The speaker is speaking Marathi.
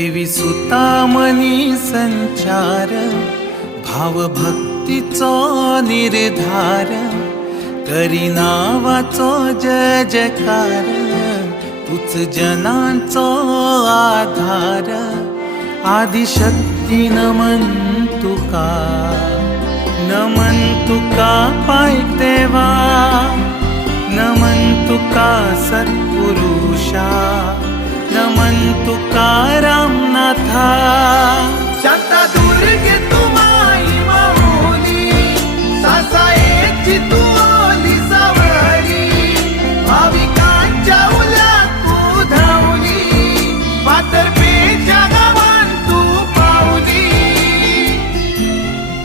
ठेवी सुता मनी संचार, भाव भक्तीचो निर्धार, करी नावाचो जय जयकार, तूच जनांचो आधार, आदिशक्ती नमन तुका, नमन तुका पायक देवा, नमन तुका सत्पुरुषा, नमन तुका रामनाथा, शांता दुर्गे